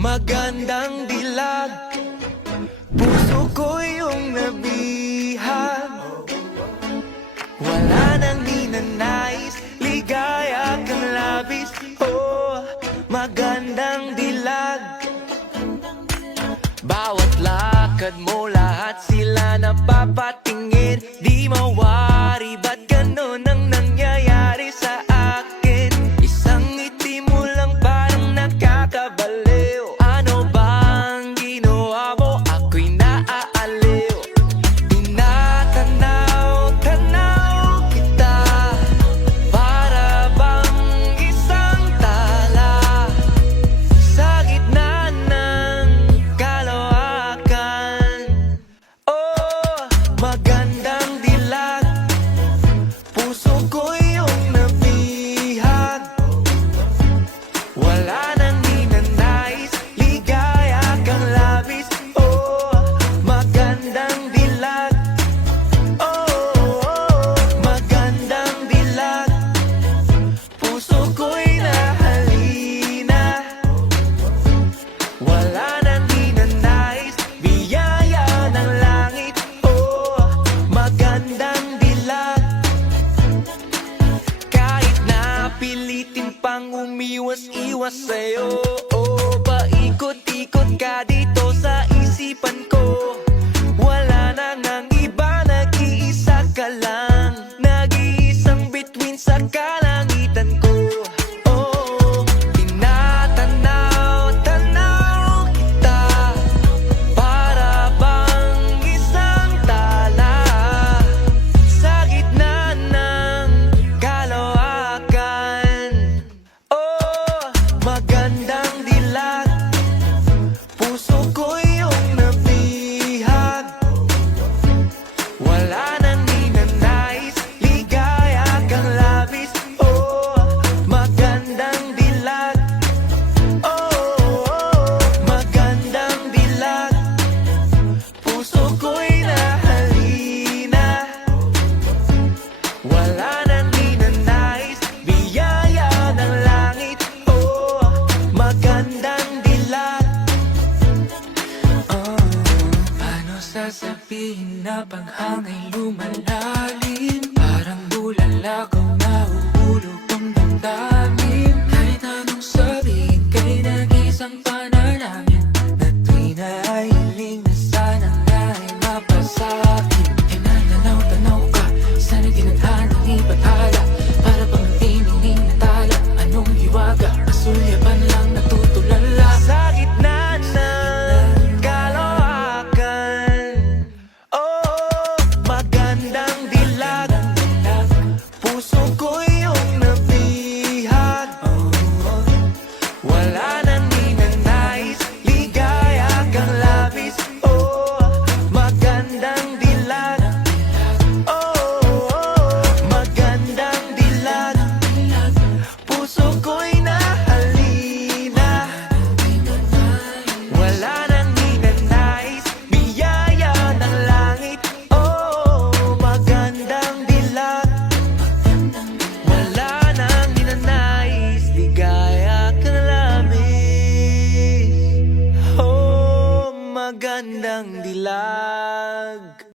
Magandang dilag, puso ko yung nabihag. Wala nang ninanais, ligaya kang labis. Oh, magandang dilag. Bawat lakad mo, lahat sila napapatingin. Di mawari, ba't ganun ang nangyayari sa akin? Isang ngiti mo lang parang nakakabaliw. Ano bang ginawa mo? Ako'y naaaliw. Tinatanaw-tanaw kita, para bang isang tala sa gitna ng kalawakan. Oh, magandang dilag, puso ko yung nabihag. Wala nang ninanais, ligaya kang labis. Oh, magandang dilag. Oh, magandang dilag, puso ko'y nahalina. Wala nang ninanais, biyaya ng langit. Oh, magandang dilag. Kahit na pilitin pang umiwas-iwas sa'yo, oh, paikot-ikot ka dito sa isipan ko. Wala na ngang iba, nag-iisa ka lang, nag-iisang bituin sa kalangitan ko. Oh, tinatanaw-tanaw kita, para bang isang tala sa gitna ng kalawakan. Oh, magandang dilag, puso ko yung nabihag. Wala nang ninanais, ligaya kang labis. Oh, magandang dilag. Oh, magandang dilag, puso ko'y nahalina. Wala nang ninanais, biyaya ng langit. Oh, magandang dilag. Oh, paano sasabihin na paghangay lumalalim? Parang bulalakaw na uhulog ang damdamin. Kahit anong sabihin, kay nag-isang